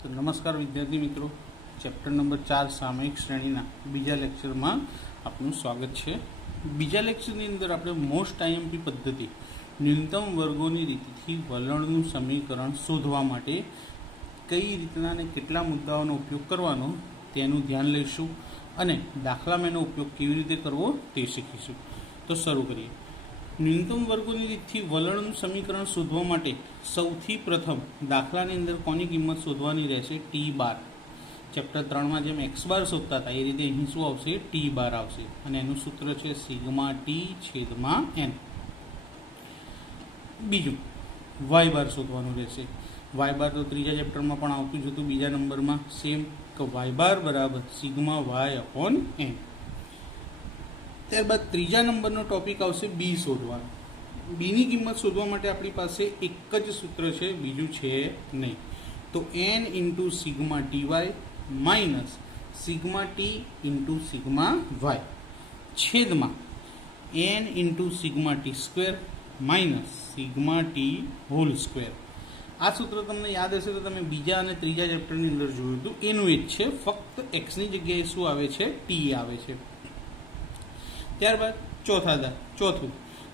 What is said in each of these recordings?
તો નમસ્કાર વિદ્યાર્થી મિત્રો, ચેપ્ટર નંબર 4 સામયિક શ્રેણીના બીજા લેક્ચરમાં આપનું સ્વાગત છે. બીજા લેક્ચરની અંદર આપણે મોસ્ટ આઈએમપી પદ્ધતિ ન્યૂનતમ વર્ગોની રીતથી વલણનું સમીકરણ શોધવા માટે કઈ રીતના અને કેટલા મુદ્દાઓનો ઉપયોગ કરવાનો તેનું ધ્યાન લઈશું અને દાખલામાં એનો ઉપયોગ કેવી રીતે કરવો તે શીખીશું. તો શરૂ કરીએ. ન્યૂનતમ વર્ગોની રીતથી વલણનું સમીકરણ શોધવા માટે સૌથી પ્રથમ દાખલાની અંદર કોની કિંમત શોધવાની રહેશે? ટી બાર. ચેપ્ટર 3માં જેમ એક્સ બાર શોધતા હતા એ રીતે અહીં શું આવશે? ટી બાર આવશે અને એનું સૂત્ર છે સિગ્મા ટી છેદમાં એન. બીજું વાય બાર શોધવાનું રહેશે. વાય બાર તો ત્રીજા ચેપ્ટરમાં પણ આવતું જ હતું, બીજા નંબરમાં સેમ કે વાય બાર બરાબર સિગ્મા વાય અપોન એન. ત્યારબાદ ત્રીજા નંબરનો ટોપિક આવશે બી શોધવાનો. બીની કિંમત શોધવા માટે આપણી પાસે એક જ સૂત્ર છે, બીજું છે નહીં. તો n into sigma T Y minus sigma T into sigma y છેદમાં n into sigma T square minus sigma t whole square. આ સૂત્ર તમને યાદ હશે તો તમે બીજા અને ત્રીજા ચેપ્ટરની અંદર જોયું હતું, એનું એક છે, ફક્ત એક્સની જગ્યાએ શું આવે છે? ટી આવે છે. ત્યારબાદ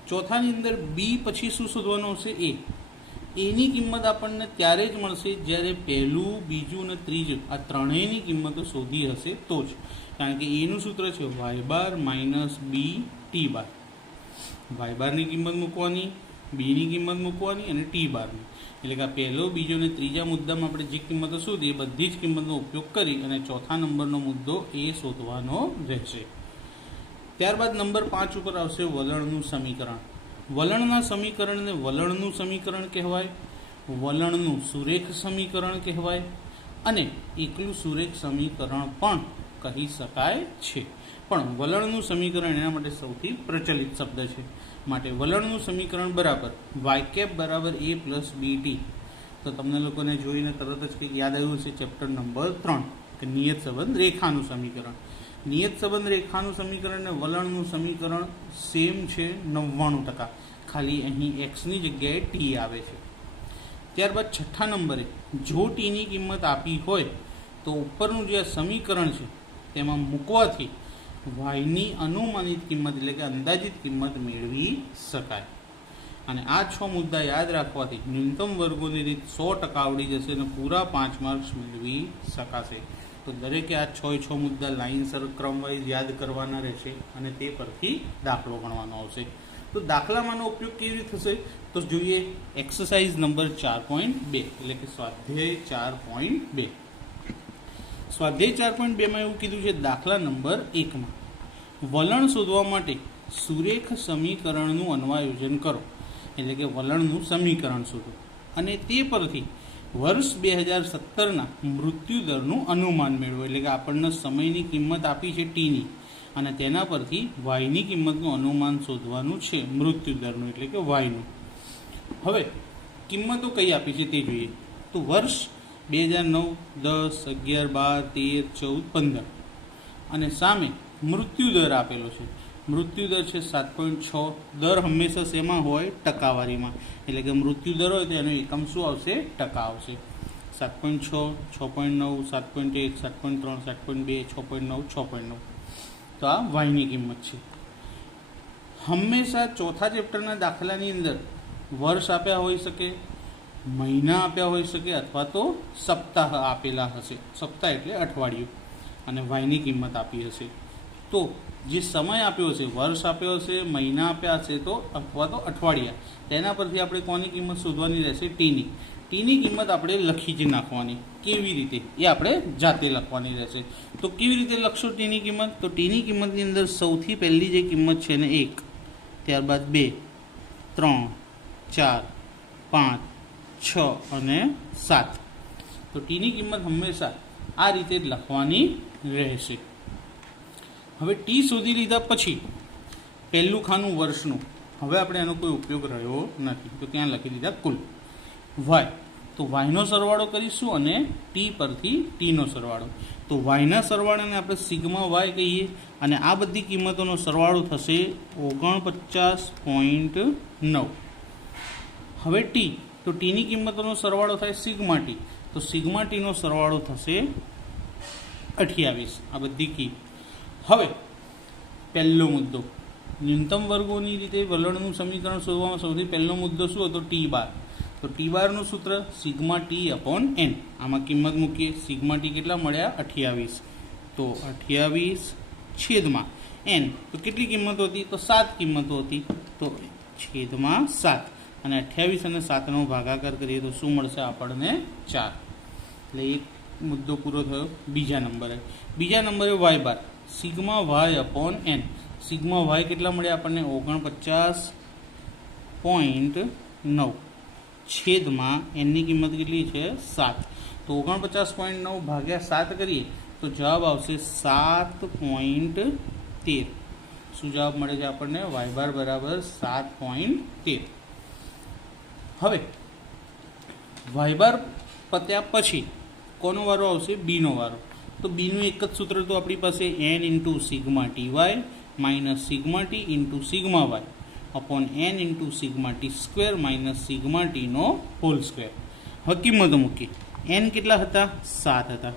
ચોથાની અંદર બી પછી શું શોધવાનું આવશે? એની કિંમત આપણને ત્યારે જ મળશે જ્યારે પહેલું, બીજું અને ત્રીજું આ ત્રણેયની કિંમતો શોધી હશે તો જ. કારણ કે એનું સૂત્ર છે વાય બાર માઇનસ બી ટી બાર. વાય બારની કિંમત મૂકવાની, બીની કિંમત મૂકવાની અને ટી બારની. એટલે કે આ પહેલો, બીજો અને ત્રીજા મુદ્દામાં આપણે જે કિંમતો શોધી એ બધી જ કિંમતનો ઉપયોગ કરી અને ચોથા નંબરનો મુદ્દો એ શોધવાનો રહેશે. ત્યારબાદ નંબર 5 ઉપર આવશે વલણનું સમીકરણ. વલણના સમીકરણને વલણનું સમીકરણ કહેવાય, વલણનું સુરેખ સમીકરણ કહેવાય અને એકલું સુરેખ સમીકરણ પણ કહી શકાય છે. પણ વલણનું સમીકરણ એના માટે સૌથી પ્રચલિત શબ્દ છે. માટે વલણનું સમીકરણ બરાબર વાય કેપ બરાબર એ પ્લસ બી ટી. તો તમને લોકોને જોઈને તરત જ કંઈક યાદ આવ્યું છે ચેપ્ટર નંબર 3 કે નિયત સંબંધ રેખાનું સમીકરણ. નિયત સંબંધ રેખાનું સમીકરણ અને વલણનું સમીકરણ સેમ છે 99%. ખાલી અહીં એક્સની જગ્યાએ ટી આવે છે. ત્યારબાદ છઠ્ઠા નંબરે જો ટીની કિંમત આપી હોય તો ઉપરનું જે સમીકરણ છે તેમાં મૂકવાથી વાયની અનુમાનિત કિંમત એટલે કે અંદાજિત કિંમત મેળવી શકાય. અને આ 6 મુદ્દા યાદ રાખવાથી ન્યૂનતમ વર્ગોની રીત 100% આવડી જશે અને પૂરા 5 માર્ક્સ મેળવી શકાશે. તો દરેકે આ 6 મુદ્દા લાઇનસર ક્રમવાઇઝ યાદ કરવાના રહેશે અને તે પરથી દાખલો ગણવાનો આવશે. તો દાખલામાંનો ઉપયોગ કેવી રીતે થશે તો જોઈએ એક્સરસાઇઝ નંબર 4.2 એટલે કે સ્વાધ્યાય 4.2. સ્વાધ્યાય 4.2માં એવું કીધું છે, દાખલા નંબર 1માં વલણ શોધવા માટે સુરેખ સમીકરણનું અન્વયોજન કરો. એટલે કે વલણનું સમીકરણ શોધો અને તે પરથી વર્ષ 2017ના મૃત્યુદરનું અનુમાન મેળવો. એટલે કે આપણને સમયની કિંમત આપી છે ટીની અને તેના પરથી વાયની કિંમતનું અનુમાન શોધવાનું છે મૃત્યુદરનું એટલે કે વાયનું. હવે કિંમતો કઈ આપી છે તે જોઈએ. તો વર્ષ 2009, 10, 11, 12, 13, 14, 15 અને સામે મૃત્યુદર આપેલો છે. મૃત્યુદર છે 7.6. દર હંમેશા શેમાં હોય? ટકાવારીમાં. એટલે કે મૃત્યુદર હોય તો એનો એકમ શું આવશે? ટકા આવશે. 7.6, 6.9, 7.1, 7.3, 7.2, 6.9, 6.9. તો આ વાયની કિંમત છે. હંમેશા ચોથા ચેપ્ટરના દાખલાની અંદર વર્ષ આપ્યા હોઈ શકે, મહિના આપ્યા હોઈ શકે અથવા તો સપ્તાહ આપેલા હશે. સપ્તાહ એટલે અઠવાડિયું અને વાયની કિંમત આપી હશે. તો જે સમય આપ્યો હશે, વર્ષ આપ્યો હશે, મહિના આપ્યા હશે તો અથવા તો અઠવાડિયા, તેના પરથી આપણે કોની કિંમત શોધવાની રહેશે? ટીની. ટીની કિંમત આપણે લખી જ નાખવાની. કેવી રીતે એ આપણે જાતે લખવાની રહેશે. તો કેવી રીતે લખશો ટીની કિંમત? તો ટીની કિંમતની અંદર સૌથી પહેલી જે કિંમત છે ને 1, ત્યારબાદ 2, 3, 4, 5, 6 અને 7. તો ટીની કિંમત હંમેશા આ રીતે જ લખવાની રહેશે. હવે ટી શોધી લીધા પછી પહેલું ખાનું વર્ષનું, હવે આપણે એનો કોઈ ઉપયોગ રહ્યો નથી તો ક્યાં લખી દીધા કુલ. વાય, તો વાયનો સરવાળો કરીશું અને ટી પરથી ટીનો સરવાળો. તો વાયના સરવાળાને આપણે સિગ્મા વાય કહીએ અને આ બધી કિંમતોનો સરવાળો થશે 49.9. હવે ટી, તો ટીની કિંમતોનો સરવાળો થાય સિગ્મા ટી. તો સિગ્મા ટીનો સરવાળો થશે 28. આ બધી કી. હવે પહેલો મુદ્દો, ન્યૂનતમ વર્ગોની રીતે વલણનું સમીકરણ શોધવામાં સૌથી પહેલો મુદ્દો શું હતો? ટી બાર. તો ટી બારનું સૂત્ર સિગ્મા ટી અપોન એન. આમાં કિંમત મૂકીએ. સિગ્મા ટી કેટલા મળ્યા? 28. તો 28 છેદમાં એન. તો કેટલી કિંમતો હતી? તો 7 કિંમતો હતી. તો છેદમાં 7 અને 28 અને 7નો ભાગાકાર કરીએ તો શું મળશે આપણને? 4. એટલે એક મુદ્દો પૂરો થયો. બીજા નંબરે y bar, sigma Y upon N. Sigma Y કેટલા મળ્યા આપણને? 49.9 છેદમાં એનની કિંમત કેટલી છે? 7. તો 49.9 ભાગ્યા 7 કરીએ તો જવાબ આવશે 7.13. શું જવાબ મળે છે આપણને? વાય બાર બરાબર 7.13. હવે વાય બાર પત્યા પછી કોનો વારો આવશે? બીનો વારો. તો બીનું એક જ સૂત્ર તો આપણી પાસે n into sigma T Y minus sigma T into sigma Y upon N into sigma T square minus sigma ટીનો હોલ સ્ક્વેર. હવે કિંમતો મૂકીએ. એન કેટલા હતા? 7 હતા.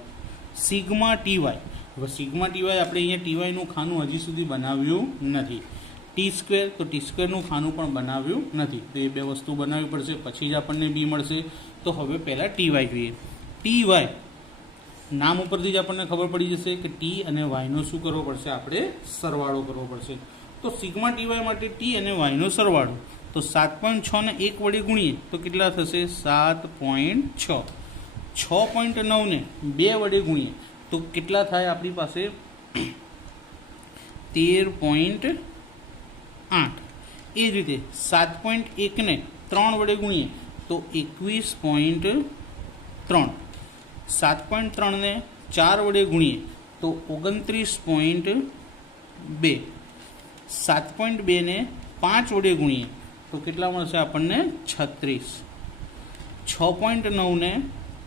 સિગ્મા ટી વાય, હવે સિગ્મા ટી વાય આપણે અહીંયા ટી વાયનું ખાનું હજી સુધી બનાવ્યું નથી. ટી સ્ક્વેર, તો ટી સ્ક્વેરનું ખાનું પણ બનાવ્યું નથી. તો એ બે વસ્તુ બનાવવી પડશે, પછી જ આપણને બી મળશે. તો હવે પહેલાં ટી વાય જોઈએ. ટી વાય નામ ઉપરથી જ આપણને ખબર પડી જશે કે ટી અને વાયનો શું કરવો પડશે? આપણે સરવાળો કરવો પડશે. તો સિગ્મા ટી વાય માટે ટી અને વાયનો સરવાળો, તો 7.6 ને 1 વડે ગુણીએ તો કેટલા થશે? 7.6. 6.9 ને 2 વડે ગુણીએ તો કેટલા થાય આપણી પાસે? 13.8. એ જ રીતે 7.1 ને 3 વડે ગુણીએ તો 21.3. 7.3 ને 4 વડે ગુણીએ તો 29.2. 7.2 ને 5 વડે ગુણીએ તો કેટલા મળશે આપણને? 36. 6.9 ને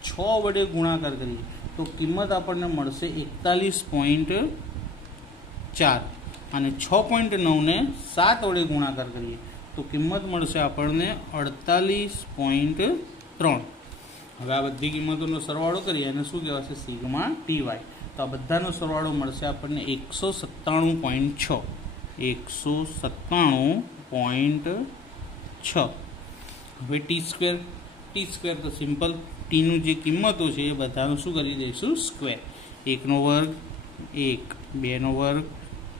6 વડે ગુણાકાર કરીએ તો કિંમત આપણને મળશે 41.4 અને 6.9 ને 7 વડે ગુણાકાર કરીએ તો કિંમત મળશે આપણને 48.3. હવે આ બધી કિંમતોનો સરવાળો કરીએ અને શું કહેવાશે? Sigma T Y. તો આ બધાનો સરવાળો મળશે આપણને 197.6. 197.6. હવે ટી સ્ક્વેર તો સિમ્પલ. ટીનું જે કિંમતો છે એ બધાનું શું કરી દઈશું? સ્ક્વેર. 1નો વર્ગ 1, 2નો વર્ગ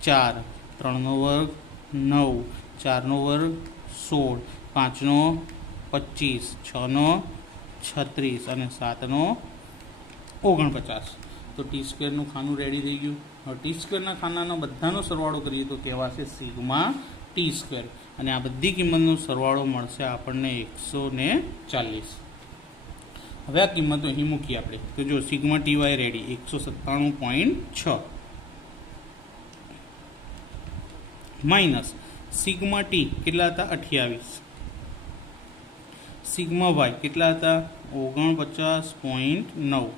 4, 3નો વર્ગ 9, 4નો વર્ગ 16, 5નો 25, 6નો 36 અને 7નો 49. તો ટી સ્ક્વેરનું ખાનું રેડી થઈ ગયું. હવે ટી સ્ક્વેરના ખાનાનો બધાનો સરવાળો કરીએ તો કહેવાશે સિગ્મા ટી સ્ક્વેર. અને આ બધી કિંમતનો સરવાળો મળશે આપણને 140. હવે આ કિંમતો અહીં મૂકીએ આપણે. તો જો sigma T Y ready 197.6 minus sigma T કેટલા હતા? 28. સિગ્મા વાય કેટલા હતા? 49.9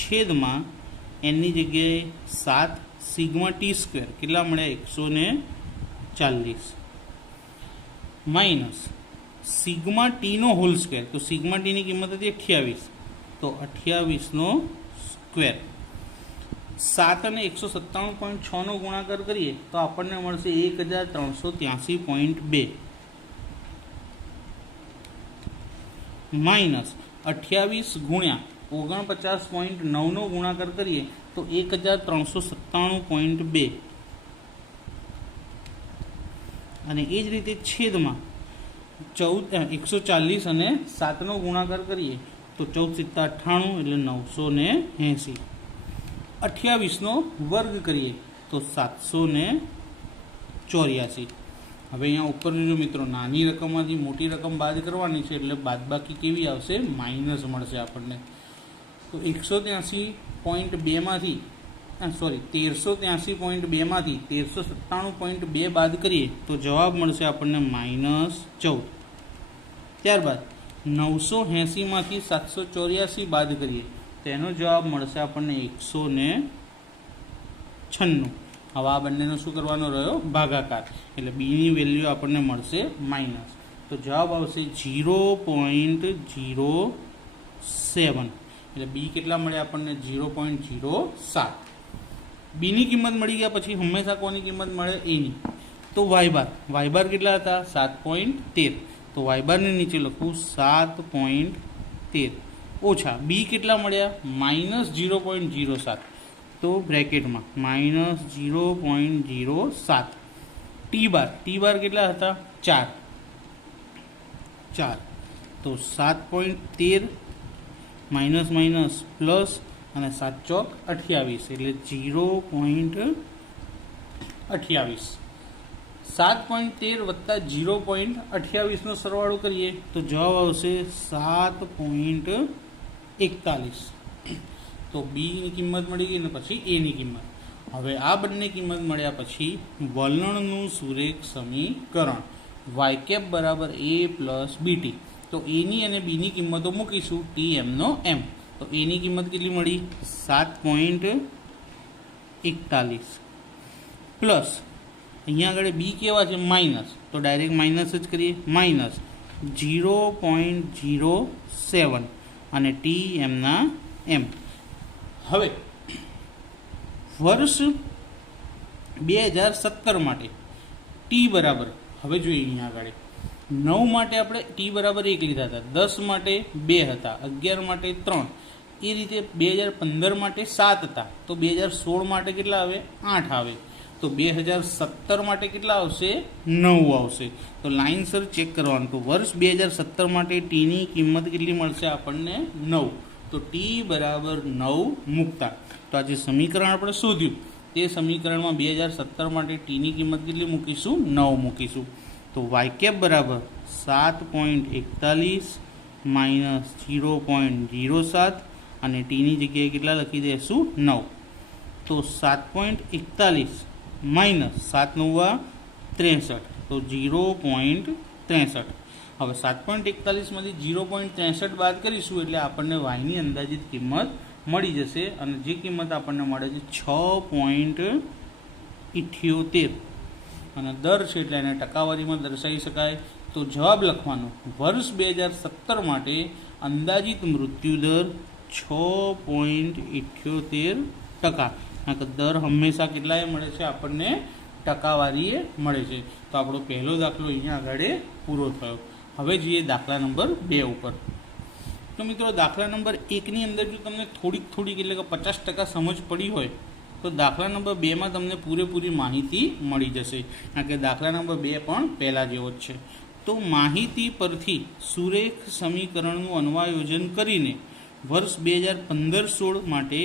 છેદમાં એનની જગ્યાએ 7 સિગ્મા ટી સ્ક્વેર કેટલા મળ્યા? 140 માઇનસ સિગ્મા ટીનો હોલ સ્ક્વેર. તો સિગ્મા ટીની કિંમત હતી 28, તો 28નો સ્ક્વેર. 7 અને 197.6નો ગુણાકાર કરીએ તો આપણને મળશે 1383.2 માઇનસ 28 ગુણ્યા 49.9નો ગુણાકાર કરીએ તો 1397.2 અને એ જ રીતે છેદમાં 140 અને 7નો ગુણાકાર કરીએ તો 14 × 7 = 98 એટલે 980. 28નો વર્ગ કરીએ તો 784. હવે અહીંયા ઉપર જો મિત્રો નાની રકમમાંથી મોટી રકમ બાદ કરવાની છે એટલે બાદબાકી કેવી આવશે? માઇનસ મળશે આપણને. તો 183.2 માંથી 1383.2 માંથી 1397.2 બાદ કરીએ તો જવાબ મળશે આપણને -14. ત્યારબાદ 980 માંથી 784 બાદ કરીએ તો એનો જવાબ મળશે આપણને 196. હવે આ બંનેનો શું કરવાનો રહ્યો? ભાગાકાર. એટલે બીની વેલ્યુ આપણને મળશે માઇનસ. તો જવાબ આવશે 0.0 7 એટલે બી કેટલા મળ્યા આપણને 0.07. બીની કિંમત મળી ગયા પછી હંમેશા કોની કિંમત મળે? એની. તો વાય બાર કેટલા હતા? 7.13. તો વાય બારની નીચે લખું 7.13 ઓછા બી કેટલા મળ્યા? -0.07. તો બ્રેકેટમાં -0.07. ટી બાર કેટલા હતા? 4. તો 7.13 માઇનસ પ્લસ અને 7 ચોક 28 એટલે 0.28. 7.13 વત્તા 0.28 નો સરવાળો કરીએ તો જવાબ આવશે 7.41. તો બી ની કિંમત મળી ગઈ ને પછી એ ની કિંમત. હવે આ બંને કિંમત મળ્યા પછી વલણનું સુરેખ સમીકરણ વાય કેપ બરાબર એ પ્લસ બીટી. તો એની અને બીની કિંમતો મૂકીશું ટી એમનો એમ. તો એની કિંમત કેટલી મળી? 7.41 પ્લસ અહીંયા આગળ બી કેવા છે? માઇનસ. તો ડાયરેક્ટ માઇનસ જ કરીએ. -0.07 અને ટી એમના એમ. હવે વર્ષ 2017 માટે ટી બરાબર, હવે જોઈએ અહીંયા આગળ 9 માટે આપણે ટી બરાબર 1 લીધા હતા, 10 માટે 2 હતા, 11 માટે 3, એ રીતે 2015 માટે 7 હતા. તો 2016 માટે કેટલા આવે? 8 આવે. તો 2017 માટે કેટલા આવશે? 9 આવશે. તો લાઇનસર ચેક કરવાનું. તો વર્ષ 2017 માટે ટીની કિંમત કેટલી મળશે આપણને? 9. તો ટી બરાબર 9 મૂકતા તો આ જે સમીકરણ આપણે શોધ્યું તે સમીકરણમાં 2017 માટે ટીની કિંમત કેટલી મૂકીશું? 9 મૂકીશું. તો વાય કેપ બરાબર 7.41 માઇનસ 0.07 અને ટીની જગ્યાએ કેટલા લખી દઈશું? 9. તો 7.41 માઇનસ 7 × 9 = 63. તો 0.63. હવે 7.41 માંથી 0.63 બાદ કરીશું એટલે આપણને વાયની અંદાજિત કિંમત મળી જશે અને જે કિંમત આપણને મળે છે 6.78 અને દર છે એટલે એને ટકાવારીમાં દર્શાવી શકાય. તો જવાબ લખવાનો વર્ષ 2017 માટે અંદાજિત મૃત્યુદર 6.78%. કારણ કે દર હંમેશા કેટલાએ મળે છે? આપણને ટકાવારીએ મળે છે. તો આપણો પહેલો દાખલો અહીંયા આગળ પૂરો થયો. હવે જઈએ દાખલા નંબર 2 ઉપર. તો મિત્રો દાખલા નંબર 1ની અંદર જો તમને થોડીક એટલે કે 50% સમજ પડી હોય તો દાખલા નંબર 2માં તમને પૂરેપૂરી માહિતી મળી જશે. કારણ કે દાખલા નંબર 2 પણ પહેલાં જેવો જ છે. તો માહિતી પરથી સુરેખ સમીકરણનું અન્વયોજન કરીને વર્ષ 2015-16 માટે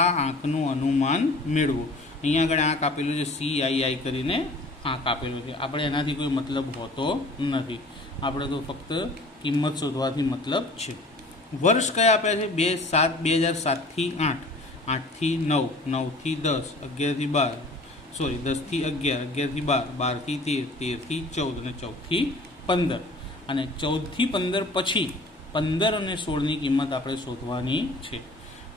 આ આંકનું અનુમાન મેળવો. અહીંયા આગળ આંક આપેલું છે CII કરીને આંક આપેલું છે. આપણે એનાથી કોઈ મતલબ હોતો નથી. આપણે તો ફક્ત કિંમત શોધવાથી મતલબ છે. વર્ષ કયા આપ્યા છે? 2007 થી 8, 8 થી 9, 9 થી 10, 11 થી 12, 10 થી 11, 11 થી 12, 12 થી 13, 13 થી 14 અને 14 થી 15. અને 14 થી 15 પછી 15 અને 16ની કિંમત આપણે શોધવાની છે.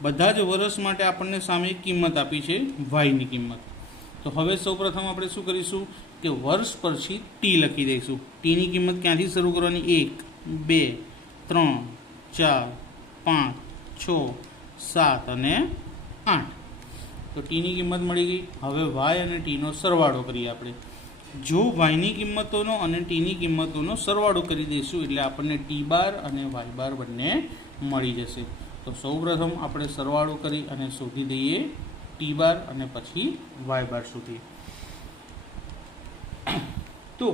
બધા જ વર્ષ માટે આપણને સામે એક કિંમત આપી છે વાયની કિંમત. તો હવે સૌપ્રથમ આપણે શું કરીશું કે વર્ષ પછી ટી લખી દઈશું. ટીની કિંમત ક્યાંથી શરૂ કરવાની? 1, 2, 3, 4, 5, 6, 7 અને 8. તો ટીની કિંમત મળી ગઈ. હવે વાય અને ટીનો સરવાળો કરીએ આપણે. જો વાયની કિંમતોનો અને ટીની કિંમતોનો સરવાળો કરી દઈશું એટલે આપણને ટી બાર અને વાય બાર બંને મળી જશે. તો સૌપ્રથમ આપણે સરવાળો કરી અને શોધી દઈએ ટી બાર અને પછી વાય બાર શોધીએ. તો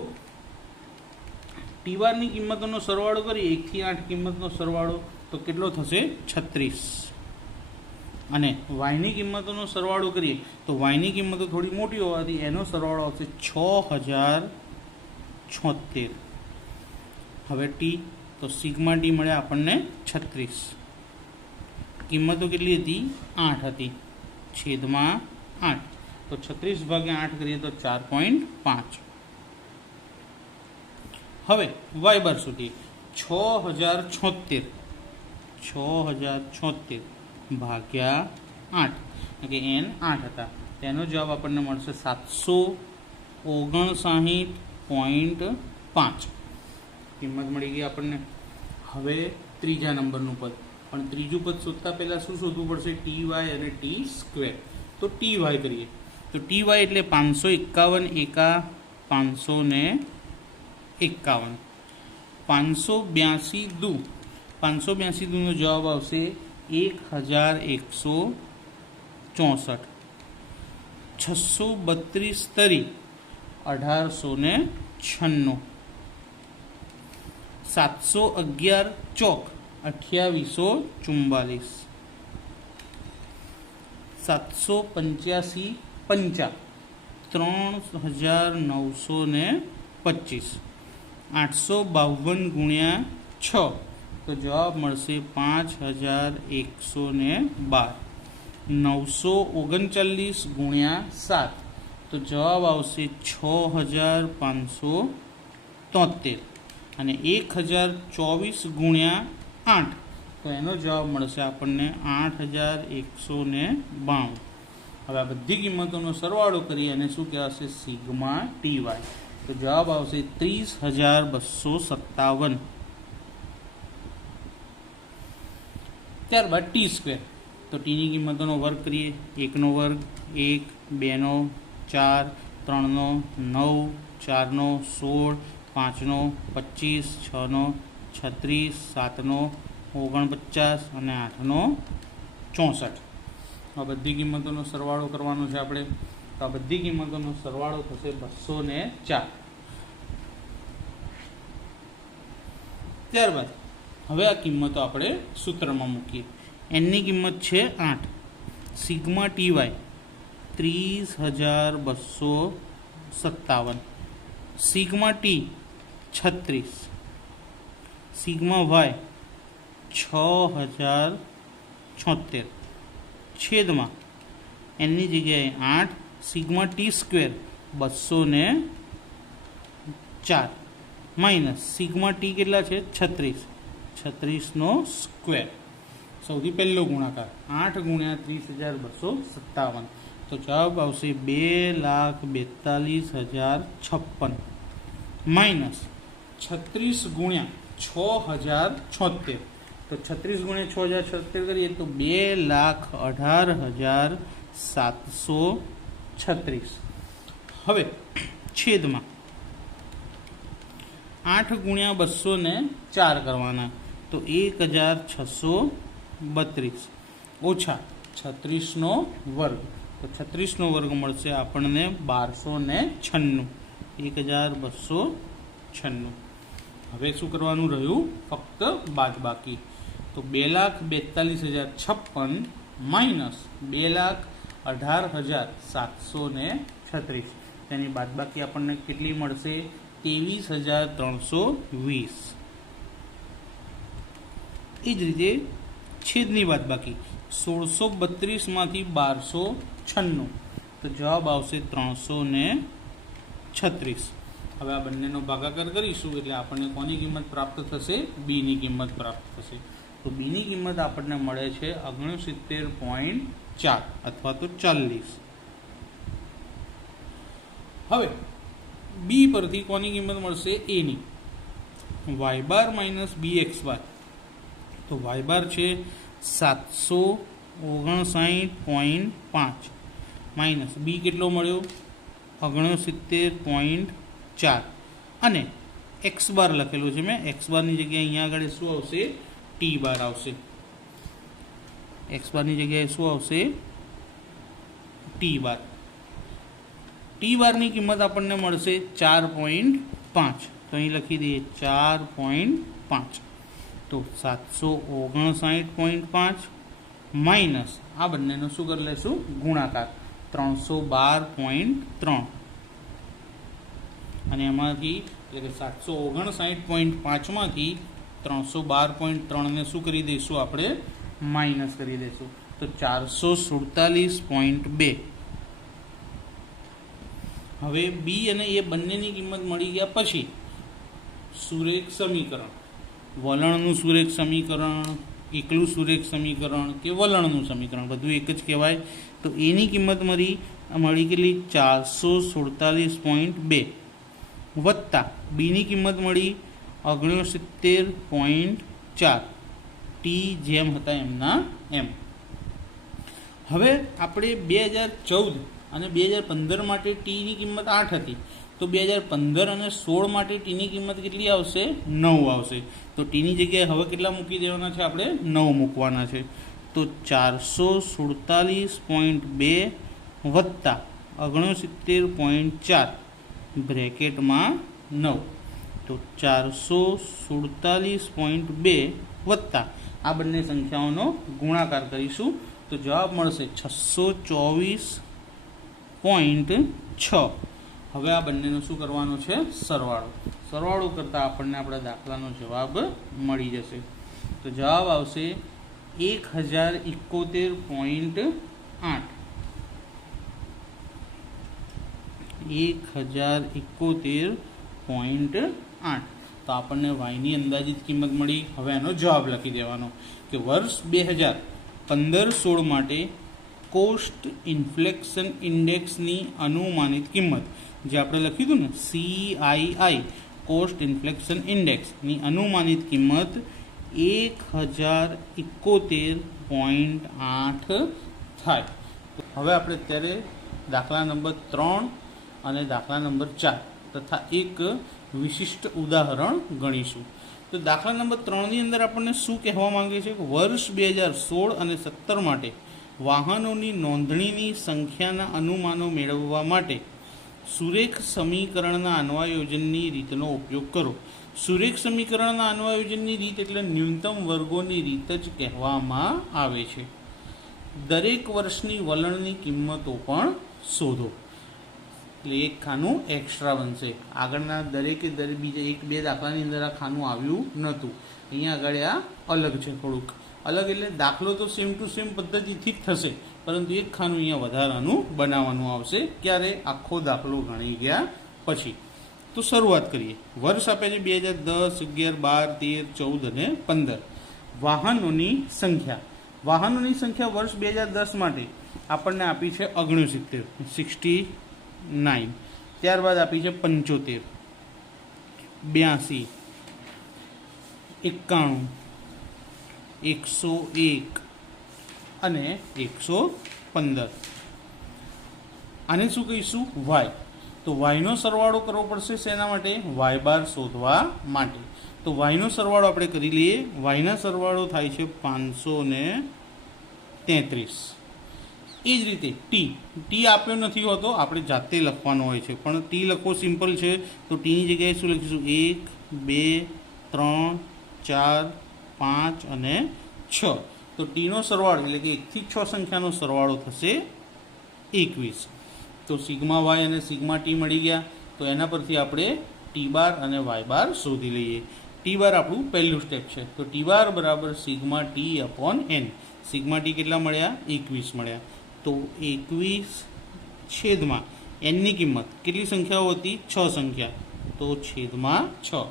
ટી બારની કિંમતોનો સરવાળો કરી 1 થી 8 કિંમતનો સરવાળો તો કેટલો થશે? 36. અને વાયની કિંમતોનો સરવાળો કરીએ તો વાયની કિંમતો થોડી મોટી હોવાથી એનો સરવાળો આવશે 6076. હવે ટી તો સિગ્મા ટી મળે આપણને 36. કિંમતો કેટલી હતી? 8 હતી. છેદમાં 8 તો 36 ભાગ્યા 8 કરીએ તો 4.5. હવે વાય બાર શોધીએ. 6076 ભાગ્યા 8 કે એન 8 હતા. તેનો જવાબ આપણને મળશે 759.5. કિંમત મળી ગઈ આપણને. હવે ત્રીજા નંબરનું પદ પણ ત્રીજું પદ શોધતા પહેલાં શું શોધવું પડશે? ટી વાય અને ટી સ્ક્વેર. તો ટી વાય કરીએ તો ટી વાય એટલે 551 એકા 551, 582 દુ, 582 દુનો જવાબ આવશે 1164, 632 તરી 1896, 711 ચોક 2844, 785 પંચા 3925, 852 ગુણ્યા 6 તો જવાબ મળશે 5112, 939 ગુણ્યા 7 તો જવાબ આવશે 6573, અને 1024 ગુણ્યા 8 તો એનો જવાબ મળશે આપણને 8192. હવે આ બધી કિંમતોનો સરવાળો કરી અને શું કહેવાશે? Sigma T Y. તો જવાબ આવશે 30257. ત્યારબાદ ટી સ્ક્વેર. તો ટીની કિંમતોનો વર્ગ કરીએ. 1 નો વર્ગ 1, 2 નો 4, 3 નો 9, 4 નો 16, 5 નો 25, 6 નો 36, 7 નો 49 અને 8 નો 64. આ બધી કિંમતોનો સરવાળો કરવાનો છે આપણે. તો આ બધી કિંમતોનો સરવાળો થશે 204. ત્યારબાદ હવે આ કિંમતો આપણે સૂત્રમાં મૂકીએ. એનની કિંમત છે 8, sigma T Y 30257, sigma T 36, sigma Y 6076, છેદમાં એનની જગ્યાએ 8, sigma T square 204 minus sigma T કેટલા છે? 36, 36 નો સ્ક્વેર. સૌથી પહેલો ગુણાકાર 8 ગુણ્યા 30257 તો જવાબ આવશે 2,42,056 માઇનસ 36 ગુણ્યા 6076 તો 36 ગુણ્યા 6076 કરીએ તો 2,18,736. હવે છેદમાં 8 ગુણ્યા 204 કરવાના તો 1,632 ઓછા 36 નો વર્ગ તો 36 નો વર્ગ મળશે આપણને 1296, 1296. હવે શું કરવાનું રહ્યું? ફક્ત બાદબાકી. તો 2,42,056 માઇનસ 2,18,736 તેની બાદબાકી આપણને કેટલી મળશે? 23,320. એ જ રીતે છેદની બાદબાકી 1632 માંથી 1296 તો જવાબ આવશે 336. હવે આ બંનેનો ભાગાકાર કરીશું એટલે આપણને કોની કિંમત પ્રાપ્ત થશે? બીની કિંમત પ્રાપ્ત થશે. તો બીની કિંમત આપણને મળે છે 69.4 અથવા તો 40. હવે બી પરથી કોની કિંમત મળશે? એની. વાય બાર માઇનસ બી એક્સ બાર. તો વાય બાર છે 759.5 માઇનસ બી કેટલો મળ્યો? 69.4 અને એક્સ બાર લખેલું છે મેં. એક્સ બારની જગ્યાએ અહીંયા આગળ શું આવશે? ટી બાર આવશે. એક્સ બારની જગ્યાએ શું આવશે? ટી બાર. ટી બારની કિંમત આપણને મળશે 4.5 તો અહીં લખી દઈએ 4.5 તો 759.5 માઇનસ આ બંનેનો શું કરી લેશું? ગુણાકાર 312.3 અને એમાંથી એટલે કે 759.5 માંથી 312.3 ને શું કરી દઈશું આપણે? માઇનસ કરી દઈશું તો 447.2. હવે બી અને એ બંનેની કિંમત મળી ગયા પછી સુરેખ સમીકરણ, વલણનું સુરેખ સમીકરણ, એકલું સુરેખ સમીકરણ કે વલણનું સમીકરણ બધું એક જ કહેવાય. તો એની કિંમત મળી કેટલી? 447.2 વત્તા બીની કિંમત મળી 69.4 ટી જેમ હતા એમના એમ. હવે આપણે 2014 અને 2015 માટે ટીની કિંમત 8 હતી, તો 2015 અને 16 માટે ટીની કિંમત કેટલી આવશે? 9 આવશે. તો ટીની જગ્યાએ હવે કેટલા મૂકી દેવાના છે? આપણે 9 મૂકવાના છે. તો 447.2 વત્તા 69.4 બ્રેકેટમાં 9. તો 447.2 વત્તા આ બંને સંખ્યાઓનો ગુણાકાર કરીશું તો જવાબ મળશે 624.6. હવે આ બંનેનો શું કરવાનો છે? સરવાળો કરતાં આપણને આપણા દાખલાનો જવાબ મળી જશે. તો જવાબ આવશે 1071.8. 1071.8. તો આપણને વાયની અંદાજિત કિંમત મળી. હવે એનો જવાબ લખી દેવાનો કે વર્ષ 2015-16 માટે કોસ્ટ ઇન્ફ્લેક્શન ઇન્ડેક્સની અનુમાનિત કિંમત, જે આપણે લખ્યું હતું ને CII કોસ્ટ ઇન્ફ્લેક્શન ઇન્ડેક્સની અનુમાનિત કિંમત 1071.8 થાય. હવે આપણે અત્યારે દાખલા નંબર 3 અને દાખલા નંબર 4 તથા એક વિશિષ્ટ ઉદાહરણ ગણીશું. તો દાખલા નંબર 3ની અંદર આપણને શું કહેવા માંગે છે કે વર્ષ 2016 અને 17 માટે વાહનોની નોંધણીની સંખ્યાના અનુમાનો મેળવવા માટે સુરેખ સમીકરણના અન્વયોજનની રીતનો ઉપયોગ કરો. સુરેખ સમીકરણના અન્વયોજનની રીત એટલે ન્યૂનતમ વર્ગોની રીત જ કહેવામાં આવે છે. દરેક વર્ષની વલણની કિંમતો પણ શોધો. એટલે એક ખાનું એક્સ્ટ્રા બનશે. આગળના દરેક બીજા 1-2 દાખલાની અંદર આ ખાનું આવ્યું નહોતું. અહીંયા આગળ આ અલગ છે, થોડુંક અલગ. એટલે દાખલો તો સેમ ટુ સેમ પદ્ધતિથી જ થશે, પરંતુ એક ખાનું અહીંયા વધારાનું બનાવવાનું આવશે. ક્યારે? આખો દાખલો ગણી ગયા પછી. તો શરૂઆત કરીએ. વર્ષ આપે છે 2010, 11, 12, 13, 14 અને 15. વાહનોની સંખ્યા વર્ષ 2010 માટે આપણને આપી છે 69. ત્યારબાદ આપી છે 75, 82, 91, 101 અને 115. આને શું કહીશું? વાય. તો વાયનો સરવાળો કરવો પડશે. શેના માટે? વાય બાર શોધવા માટે. તો વાયનો સરવાળો આપણે કરી લઈએ. વાયના સરવાળો થાય છે 533. એ જ રીતે ટી આપ્યો નથી હોતો, આપણે જાતે લખવાનો હોય છે, પણ ટી લખવો સિમ્પલ છે. તો ટીની જગ્યાએ શું લખીશું? 1, 2, 3, 4, 5 અને 6. તો ટીનો સરવાળો એટલે કે 1 થી 6 સંખ્યાનો સરવાળો થશે 21. તો સિગ્મા વાય અને સિગ્મા ટી મળી ગયા. તો એના પરથી આપણે ટી બાર અને વાય બાર શોધી લઈએ. ટી બાર આપણું પહેલું સ્ટેપ છે. તો ટી બાર બરાબર sigma T upon N. Sigma T કેટલા મળ્યા? 21 મળ્યા. તો 21 છેદમાં એનની કિંમત કેટલી સંખ્યાઓ હતી? 6 સંખ્યા. તો છેદમાં 6.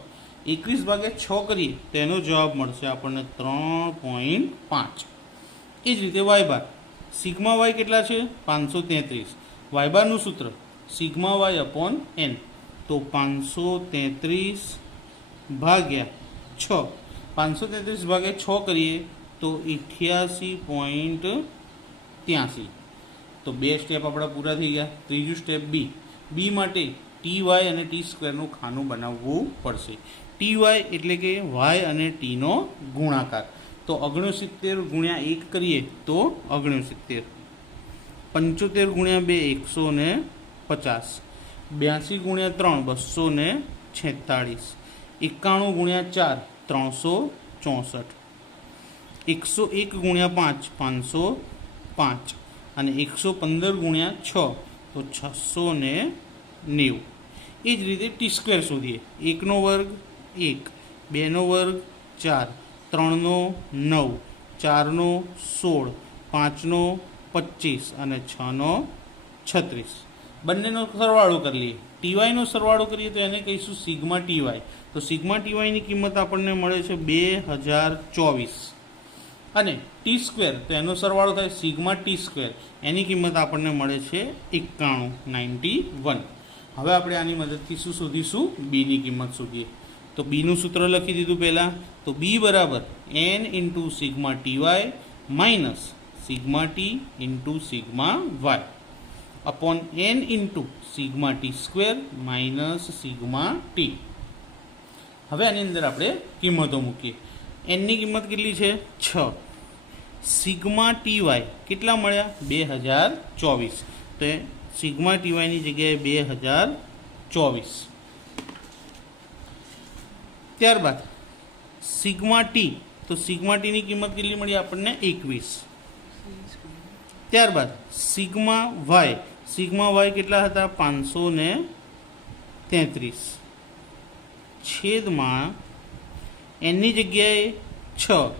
21 ભાગ્યા 6 કરીએ તો એનો જવાબ મળશે આપણને 3.5. એ જ રીતે વાય બાર. સિગ્મા વાય કેટલા છે? 533. વાય બારનું સૂત્ર સિગ્મા વાય અપોન એન. તો 533 ભાગ્યા 6. 533 ભાગ્યા 6 કરીએ તો 88.83. તો 2 સ્ટેપ આપણા પૂરા થઈ ગયા. ત્રીજું સ્ટેપ બી માટે ટી વાય અને ટી સ્ક્વેરનું ખાનું બનાવવું પડશે. ટી વાય એટલે કે વાય અને ટીનો ગુણાકાર. તો 69 ગુણ્યા 1 કરીએ તો 69. 75 ગુણ્યા 2 150. 82 ગુણ્યા 3 246. 91 ગુણ્યા 4 364. 101 ગુણ્યા 5 505. અને 115 ગુણ્યા 6 તો 690. એ જ રીતે ટી સ્ક્વેર શોધીએ. 1નો વર્ગ 1, 2નો વર્ગ 4, 3નો 9, 4નો 16, 5નો 25 અને 6નો 36. બંનેનો સરવાળો કરી લઈએ. ટીવાયનો સરવાળો કરીએ તો એને કહીશું સિગ્મા ટીવાય. તો સિગ્મા ટીવાયની કિંમત આપણને મળે છે 2024. અને ટી સ્ક્વેર તો એનો સરવાળો થાય સિગ્મા ટી સ્ક્વેર. એની કિંમત આપણને મળે છે 91. હવે આપણે આની મદદથી શું શોધીશું? બીની કિંમત શોધીએ. તો બીનું સૂત્ર લખી દીધું પહેલાં. તો બી બરાબર N into sigma T Y minus sigma T into sigma Y upon N into sigma T square minus sigma T. હવે આની અંદર આપણે કિંમતો મૂકીએ. એનની કિંમત કેટલી છે? 6. સિગ્મા ટી વાય કેટલા મળ્યા? 2024. તો સિગ્મા ટી વાયની જગ્યાએ 2024. ત્યારબાદ સિગ્મા ટી, તો સિગ્મા ટીની કિંમત કેટલી મળી આપણને? 21. ત્યારબાદ સિગ્મા વાય કેટલા હતા? 533 છેદમાં એનની જગ્યાએ 6.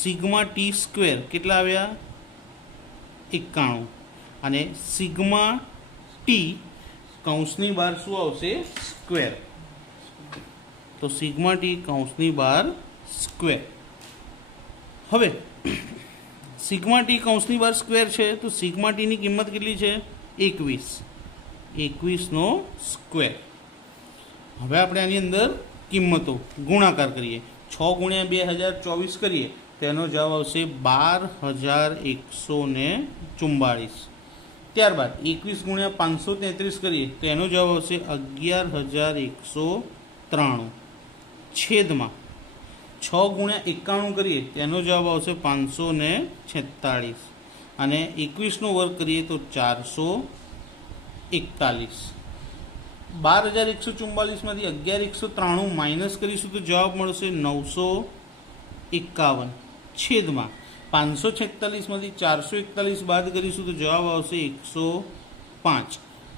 સિગ્મા ટી સ્ક્વેર કેટલા આવ્યા? 91. અને સિગ્મા ટી કૌંસની બહાર શું આવશે? સ્ક્વેર. તો સિગ્મા ટી કૌંસની બહાર સ્ક્વેર. હવે સિગ્મા ટી કૌંસની બહાર સ્ક્વેર છે, તો સિગ્મા ટીની કિંમત કેટલી છે? 21. 21નો સ્ક્વેર. હવે આપણે આની અંદર કિંમતો ગુણાકાર કરીએ. 6 ગુણ્યા 2024 કરીએ તેનો જવાબ આવશે 12,144. ત્યારબાદ 21 ગુણ્યા 533 કરીએ તો એનો જવાબ આવશે 11,193 છેદમાં 6 ગુણ્યા 91 કરીએ તેનો જવાબ આવશે 546 અને 21નો વર્ગ કરીએ તો 441. 12,144માંથી 11,193 માઇનસ કરીશું તો જવાબ મળશે 951 છેદમાં 546માંથી 441 બાદ કરીશું તો જવાબ આવશે 105.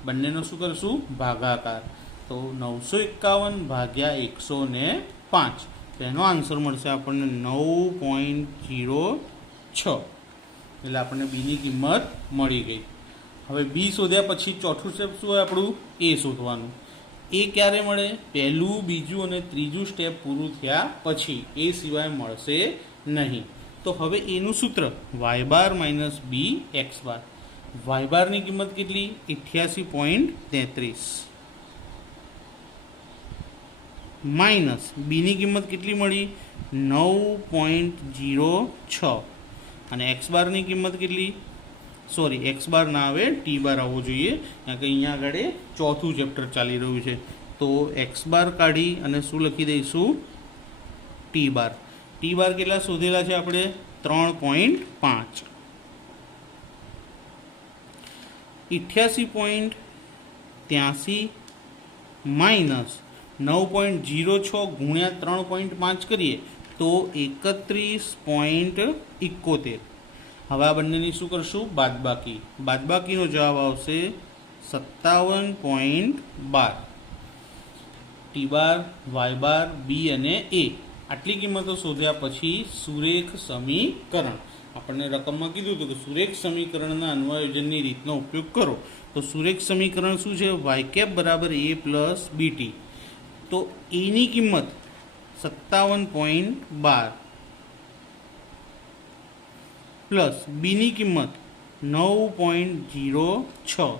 બંનેનો શું કરશું? ભાગાકાર. તો 951 ભાગ્યા 105, તેનો આન્સર મળશે આપણને 9.06. એટલે આપણને બીની કિંમત મળી ગઈ. હવે બી શોધ્યા પછી ચોથું સ્ટેપ શું હોય આપણું? એ શોધવાનું. એ ક્યારે મળે? પહેલું, બીજું અને ત્રીજું સ્ટેપ પૂરું થયા પછી. એ સિવાય મળશે નહીં. તો હવે એનું સૂત્ર વાય બાર માઇનસ બી એક્સ બાર. વાય બારની કિંમત કેટલી? 88.33 માઇનસ બીની કિંમત કેટલી મળી? 9.06 અને એક્સ બારની કિંમત કેટલી? સોરી, એક્સ બાર ના આવે, ટી બાર આવવો જોઈએ, કારણ કે અહીંયા આગળ ચોથું ચેપ્ટર ચાલી રહ્યું છે. તો એક્સ બાર કાઢી અને શું લખી દઈશું? ટી બાર. ટી બાર કેટલા શોધેલા છે આપણે? 3.5. 88.83 માઇનસ 9.06 ગુણ્યા 3.5 કરીએ તો 31.71. હવે આ બંનેની શું કરશું? બાદબાકી. બાદબાકીનો જવાબ આવશે 57.12. ટી બાર, વાય બાર, બી અને એ આટલી કિંમતો શોધ્યા પછી સુરેખ સમીકરણ. આપણને રકમમાં કીધું હતું કે સુરેખ સમીકરણના અન્વયોજનની રીતનો ઉપયોગ કરો. તો સુરેખ સમીકરણ શું છે? વાય કેપ બરાબર એ પ્લસ બીટી. તો એની કિંમત 57.12 પ્લસ બીની કિંમત 9.06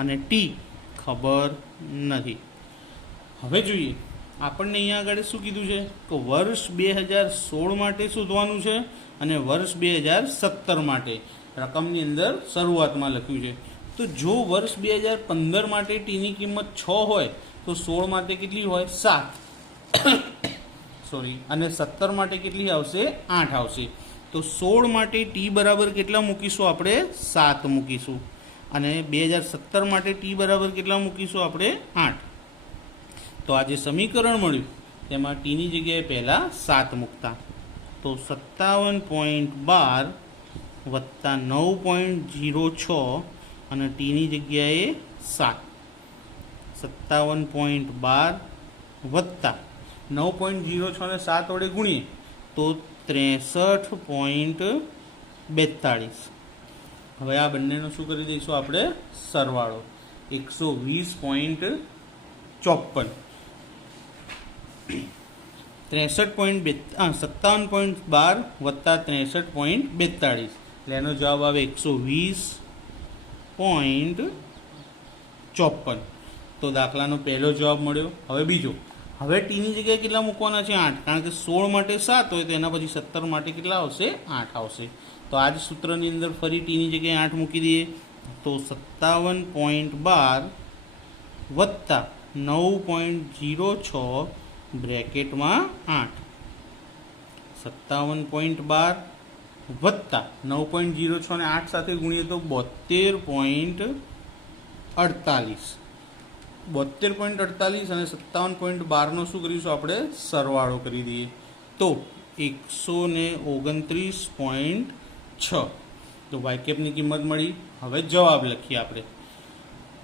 અને ટી ખબર નથી. હવે જોઈએ આપણને અહીંયા આગળ શું કીધું છે કે વર્ષ 2016 માટે શોધવાનું છે અને વર્ષ 2017 માટે રકમની અંદર શરૂઆતમાં લખ્યું છે. તો જો વર્ષ 2015 માટે ટીની કિંમત 6 હોય તો 16 માટે કેટલી હોય? 7 સોરી, અને 17 માટે કેટલી આવશે? 8 આવશે. તો 16 માટે ટી બરાબર કેટલા મૂકીશું આપણે? 7 મૂકીશું. અને 2017 માટે ટી બરાબર કેટલા મૂકીશું આપણે? 8. તો આ જે સમીકરણ મળ્યું તેમાં ટીની જગ્યાએ પહેલાં 7 મૂકતા. તો 57.12 વત્તા 9.06 અને ટીની જગ્યાએ 7. 57.12 વત્તા 9.06 અને 7 વડે ગુણીએ તો 63.42. હવે આ બંનેનો શું કરી દઈશું આપણે? સરવાળો. 120.54. 57.12 વત્તા 63.42 એટલે એનો જવાબ આવે 120.54. તો દાખલાનો પહેલો જવાબ મળ્યો. હવે બીજો, હવે ટીની જગ્યાએ કેટલા મૂકવાના છે 8, કારણ કે 16 માટે 7 હોય તો એના પછી 17 માટે કેટલા આવશે 8 આવશે. તો આ જ સૂત્રની અંદર ફરી ટીની જગ્યાએ 8 મૂકી દઈએ તો 57.12 વત્તા 9.06 બ્રેકેટમાં 8, 57.12 વત્તા 9.06 ને 8 સાથે ગુણીએ તો 72.48, 72.48 અને 57.12નો શું કરીશું આપણે સરવાળો કરી દઈએ તો 129.6. તો વાયકેપની કિંમત મળી. હવે જવાબ લખીએ આપણે.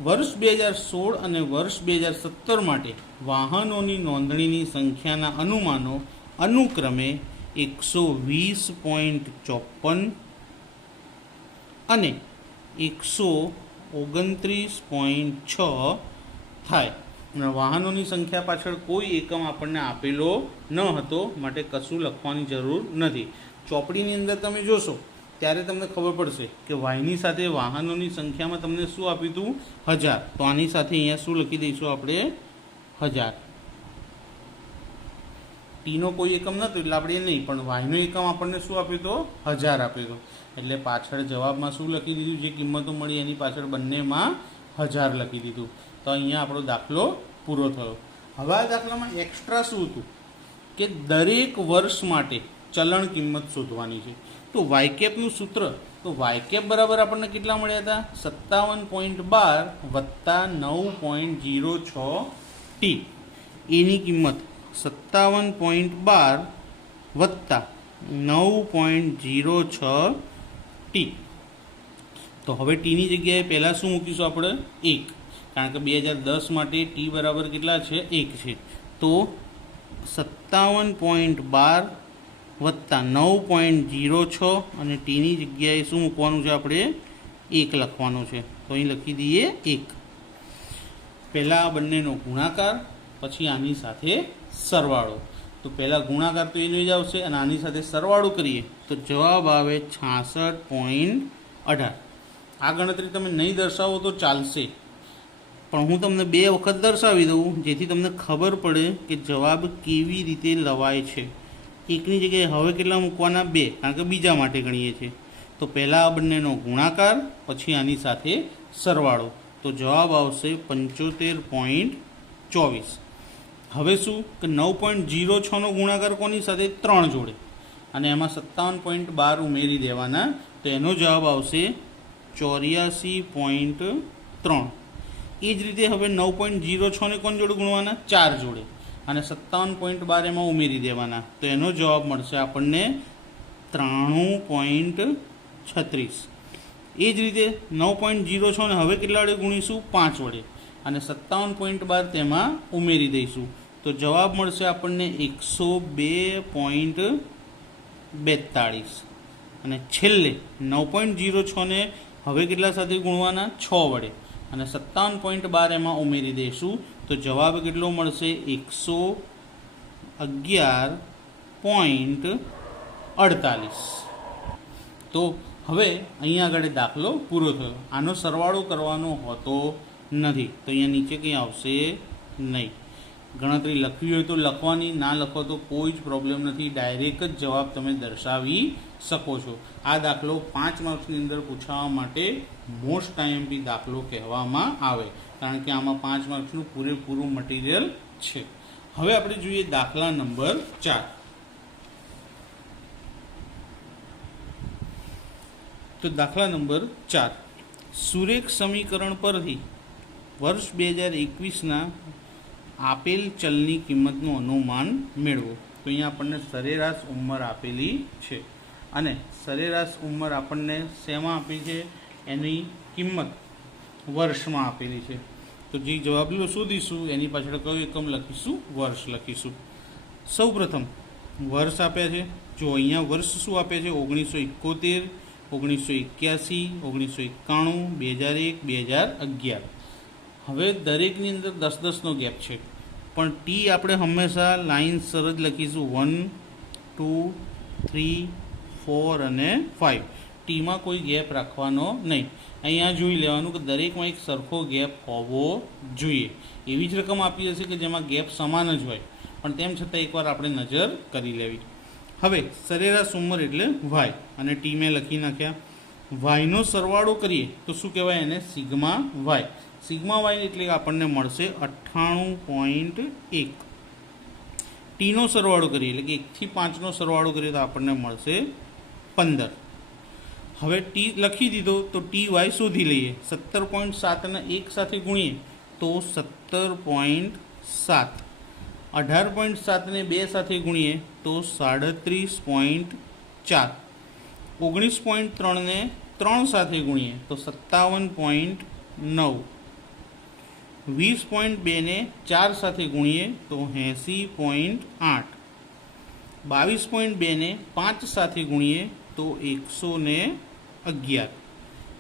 વર્ષ 2016 અને વર્ષ 2017 માટે વાહનોની નોંધણીની સંખ્યાના અનુમાનો અનુક્રમે 120.54 અને 129.6 થાય. વાહનોની સંખ્યા પાછળ કોઈ એકમ આપણને આપેલો ન હતો, માટે કશું લખવાની જરૂર નથી. ચોપડીની અંદર તમે જોશો ત્યારે તમને ખબર પડશે કે વાયની સાથે વાહનોની સંખ્યામાં તમને શું આપ્યું હતું 1000. તો આની સાથે અહીંયા શું લખી દઈશું આપણે 1000. ટીનો કોઈ એકમ નહોતો એટલે આપણે નહીં, પણ વાયનો એકમ આપણને શું આપ્યું હતો 1000 આપ્યો હતો. એટલે પાછળ જવાબમાં શું લખી દીધું, જે કિંમતો મળી એની પાછળ બંનેમાં 1000 લખી દીધું. તો અહીંયા આપણો દાખલો પૂરો થયો. હવે આ દાખલામાં એક્સ્ટ્રા શું હતું કે દરેક વર્ષ માટે ચલણ કિંમત શોધવાની છે. તો વાયકેપનું સૂત્ર, તો વાયકેપ બરાબર આપણને કેટલા મળ્યા હતા 57.12 વત્તા 9.06 ટી. એની કિંમત 57.12 વત્તા 9.06 ટી. તો હવે ટીની જગ્યાએ પહેલાં શું મૂકીશું આપણે 1, કારણ કે 2010 માટે ટી બરાબર કેટલા છે 1 છે. તો 57.12 વત્તા 9.06 અને ટીની જગ્યાએ શું મૂકવાનું છે આપણે 1 લખવાનું છે. તો અહીં લખી દઈએ 1. પહેલાં આ બંનેનો ગુણાકાર, પછી આની સાથે સરવાળો. તો પહેલાં ગુણાકાર તો એનો જ આવશે અને આની સાથે સરવાળો કરીએ તો જવાબ આવે 66.18. આ ગણતરી તમે નહીં દર્શાવો તો ચાલશે, પણ હું તમને 2 વખત દર્શાવી દઉં જેથી તમને ખબર પડે કે જવાબ કેવી રીતે લવાય છે. એકની જગ્યાએ હવે કેટલા મૂકવાના 2, કારણ કે બીજા માટે ગણીએ છીએ. તો પહેલાં આ બંનેનો ગુણાકાર, પછી આની સાથે સરવાળો. તો જવાબ આવશે 75.24. હવે શું કે 9.06નો ગુણાકાર કોની સાથે 3 જોડે અને એમાં 57.12 ઉમેરી દેવાના. તો એનો જવાબ આવશે 84.3. એ જ રીતે હવે 9.06ને કોણ જોડે ગુણવાના 4 જોડે અને 57.12 એમાં ઉમેરી દેવાના. તો એનો જવાબ મળશે આપણને 93.36. એ જ રીતે 9.06ને હવે કેટલા વડે ગુણીશું 5 વડે અને 57.12 તેમાં ઉમેરી દઈશું. તો જવાબ મળશે આપણને 102.42. અને છેલ્લે 9.06ને હવે કેટલા સાથે ગુણવાના 6 વડે અને 57.12 એમાં ઉમેરી દઈશું. તો જવાબ કેટલો મળશે 111.48. તો હવે અહીંયા આગળ દાખલો પૂરો થયો. આનો સરવાળો કરવાનો હોતો નથી, તો અહીંયા નીચે કંઈ આવશે નહીં. ગણતરી લખવી હોય તો લખવાની, ના લખો તો કોઈ જ પ્રોબ્લેમ નથી, ડાયરેક્ટ જ જવાબ તમે દર્શાવી શકો છો. આ દાખલો 5 માર્ક્સની અંદર પૂછાવા માટે મોસ્ટ આઈએમપી દાખલો કહેવામાં આવે, કારણ કે આમાં 5 માર્ક્સનું પૂરેપૂરું મટીરિયલ છે. હવે આપણે જોઈએ દાખલા નંબર 4. તો દાખલા નંબર 4, સુરેખ સમીકરણ પરથી વર્ષ 2021ના આપેલ ચલની કિંમતનું અનુમાન મેળવો. તો અહીંયા આપણને સરેરાશ ઉંમર આપેલી છે અને સરેરાશ ઉંમર આપણને શેમાં આપી છે, એની કિંમત વર્ષમાં આપેલી છે. તો જે જવાબ શોધીશું એની પાછળ કયો એકમ લખીશું, વર્ષ લખીશું. સૌ પ્રથમ વર્ષ આપ્યા છે. જો અહીંયા વર્ષ શું આપ્યા છે 1971, 1981, 1991, 2001, 2011. હવે દરેકની અંદર 10-10નો ગેપ છે, પણ ટી આપણે હંમેશા લાઇન સર જ લખીશું 1, 2, 3, 4 અને 5. ટીમાં કોઈ ગેપ રાખવાનો નહીં. અહીંયા જોઈ લેવાનું કે દરેકમાં એક સરખો ગેપ હોવો જોઈએ. એવી જ રકમ આપી હશે કે જેમાં ગેપ સમાન જ હોય, પણ તેમ છતાં એકવાર આપણે નજર કરી લેવી. હવે સરેરાશ ઉંમર એટલે વાય, અને ટી મેં લખી નાખ્યા. વાયનો સરવાળો કરીએ તો શું કહેવાય એને? Sigma Y. સિગ્મા વાય એટલે આપણને મળશે 98.1. ટીનો સરવાળો કરીએ એટલે કે 1 થી 5નો સરવાળો કરીએ તો આપણને મળશે 15. હવે ટી લખી દીધો તો ટી વાય શોધી લઈએ. 17.7 ને 1 સાથે ગુણીએ તો 17.7. 18.7 ને 2 સાથે ગુણીએ તો 37.4. 19.3 ને 3 સાથે ગુણીએ તો 57.9. 20.2 ને 4 સાથે ગુણીએ તો 80.8. 22.2 ને 5 સાથે ગુણીએ તો 111.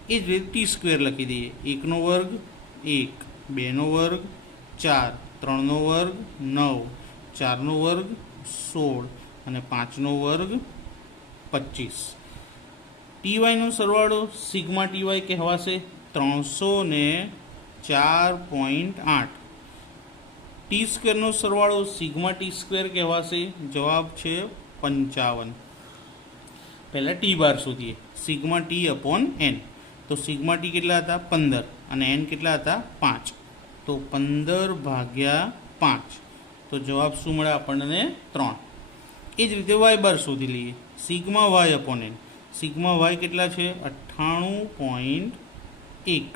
એ જ રીતે ટી સ્ક્વેર લખી દઈએ. 1નો વર્ગ 1, 2નો વર્ગ 4, 3નો વર્ગ 9, 4નો વર્ગ 16 અને 5નો વર્ગ 25. ટીવાયનો સરવાળો સિગ્મા ટીવાય કહેવાશે 304.8. ટી સ્ક્વેરનો સરવાળો સિગ્મા ટી સ્ક્વેર કહેવાશે. જવાબ છે 55. પહેલાં ટી બાર શોધીએ. Sigma T upon N. તો સિગ્મા ટી કેટલા હતા? 15 અને એન કેટલા હતા? 5. તો 15/5. તો જવાબ શું મળે આપણને? 3. એ જ રીતે વાય બાર શોધી લઈએ. Sigma Y upon N. Sigma Y કેટલા છે? 98.1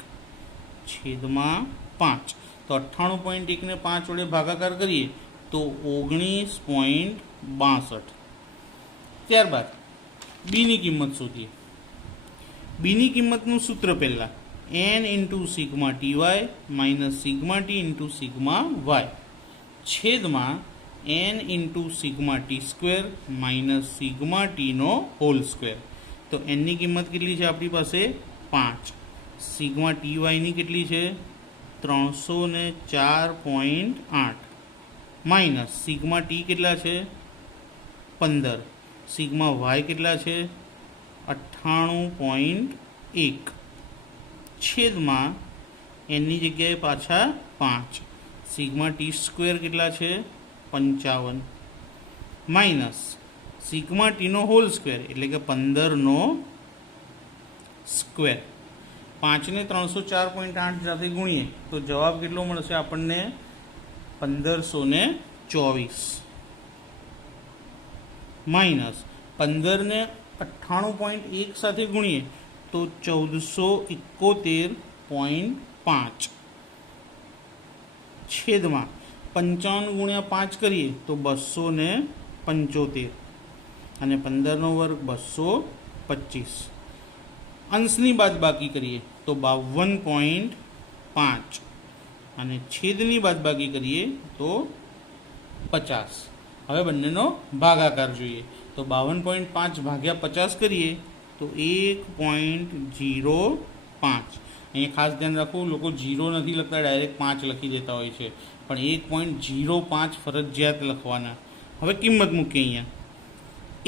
છેદમાં 5. તો 98.1 ને 5 વડે ભાગાકાર કરીએ તો 19.62. ત્યારબાદ બીની કિંમત શોધીએ. બીની કિંમતનું સૂત્ર પહેલાં n into sigma T Y minus sigma T into sigma y છેદમાં n into sigma T square minus sigma ટીનો હોલ સ્ક્વેર. તો એનની કિંમત કેટલી છે આપણી પાસે? 5. સિગ્મા ટી વાયની કેટલી છે? 304.8 માઇનસ સિગ્મા ટી કેટલા છે? 15. સિગ્મા વાય કેટલા છે? 98.1 છેદમાં એનની જગ્યાએ પાછા 5. સિગ્મા ટી સ્ક્વેર કેટલા છે? 55 માઇનસ સિગ્મા ટીનો હોલ સ્ક્વેર એટલે કે 15નો સ્ક્વેર. 5 ને 304.8 સાથે ગુણીએ તો જવાબ કેટલો મળશે આપણને? 1524 માઇનસ 15 ને 98.1 સાથે ગુણીએ તો 1471.5 છેદમાં 55 ગુણ્યા 5 કરીએ તો 275 અને 15નો વર્ગ 225. અંશની બાદબાકી કરીએ તો 52.5 અને છેદની બાદબાકી કરીએ તો 50. હવે બંનેનો ભાગાકાર જોઈએ તો 52.5 ભાગ્યા 50 કરીએ તો 1.05. અહીંયા ખાસ ધ્યાન રાખવું, લોકો 0 નથી લખતા, ડાયરેક્ટ 5 લખી દેતા હોય છે, પણ 1.05 ફરજિયાત લખવાના. હવે કિંમત મૂકીએ અહીંયા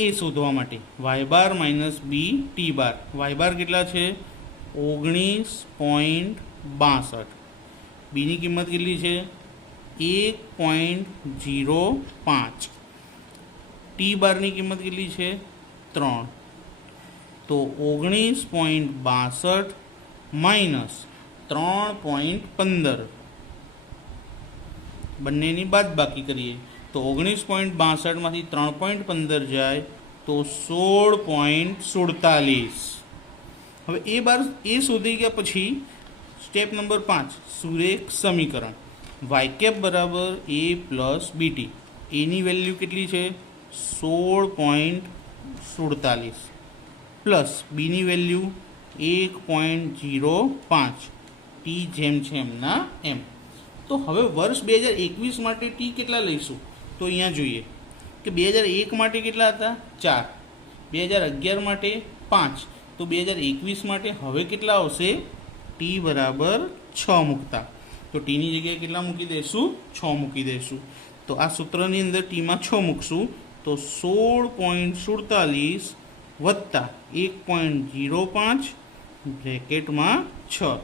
એ શોધવા માટે. વાય બાર માઇનસ બી ટી બાર. વાય બાર કેટલા છે? 19.62. બીની કિંમત કેટલી છે? 1.05. ટી બારની કિંમત કેટલી છે? 3. તો 19.62 માઇનસ 3.15 બંનેની બાદબાકી કરીએ તો 19.62 માંથી 3.15 જાય તો 16.47. હવે એ બાર એ શોધી ગયા પછી સ્ટેપ નંબર 5 સુરેખ સમીકરણ. વાય કેપ બરાબર એ પ્લસ બીટી. એની વેલ્યુ કેટલી છે? 16.47 પ્લસ બીની વેલ્યુ 1.05. ટી જેમ છે એમના એમ. તો હવે વર્ષ 2021 માટે ટી કેટલા લઈશું? તો અહીંયા જોઈએ કે 2001 માટે કેટલા હતા? 4. 2011 માટે 5. તો 2021 માટે હવે કેટલા આવશે? ટી બરાબર 6 મૂકતા. તો ટીની જગ્યાએ કેટલા મૂકી દઈશું? 6 મૂકી દઈશું. તો આ સૂત્રની અંદર ટીમાં 6 મૂકશું તો 16.47 વત્તા 1.05 બ્રેકેટમાં 6,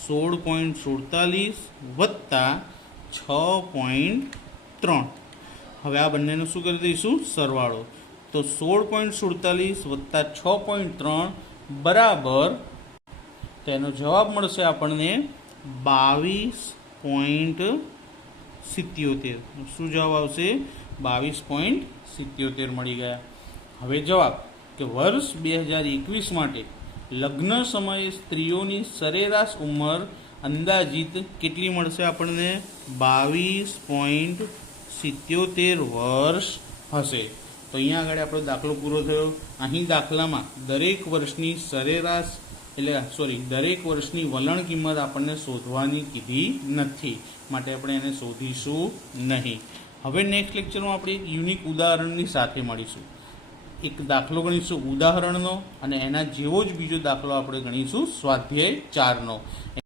16.47 વત્તા 6.3. હવે આ બંનેનું શું કરી દઈશું? સરવાળો. તો 16.47 વત્તા 6.3 બરાબર, તેનો જવાબ મળશે આપણને 22.77. શું જવાબ આવશે? 22.77 મળી ગયા. હવે જવાબ કે વર્ષ 2021 માટે લગ્ન સમયે સ્ત્રીઓની સરેરાશ ઉંમર અંદાજિત કેટલી મળશે આપણને? 22.77 વર્ષ હશે. તો અહીંયા આગળ આપણો દાખલો પૂરો થયો. અહીં દાખલામાં દરેક વર્ષની સરેરાશ દરેક વર્ષની વલણ કિંમત આપણને શોધવાની કીધી નથી, માટે આપણે એને શોધીશું નહીં. હવે નેક્સ્ટ લેક્ચરમાં આપણે એક યુનિક ઉદાહરણની સાથે મળીશું. એક દાખલો ગણીશું ઉદાહરણનો, અને એના જેવો જ બીજો દાખલો આપણે ગણીશું સ્વાધ્યાય 4નો.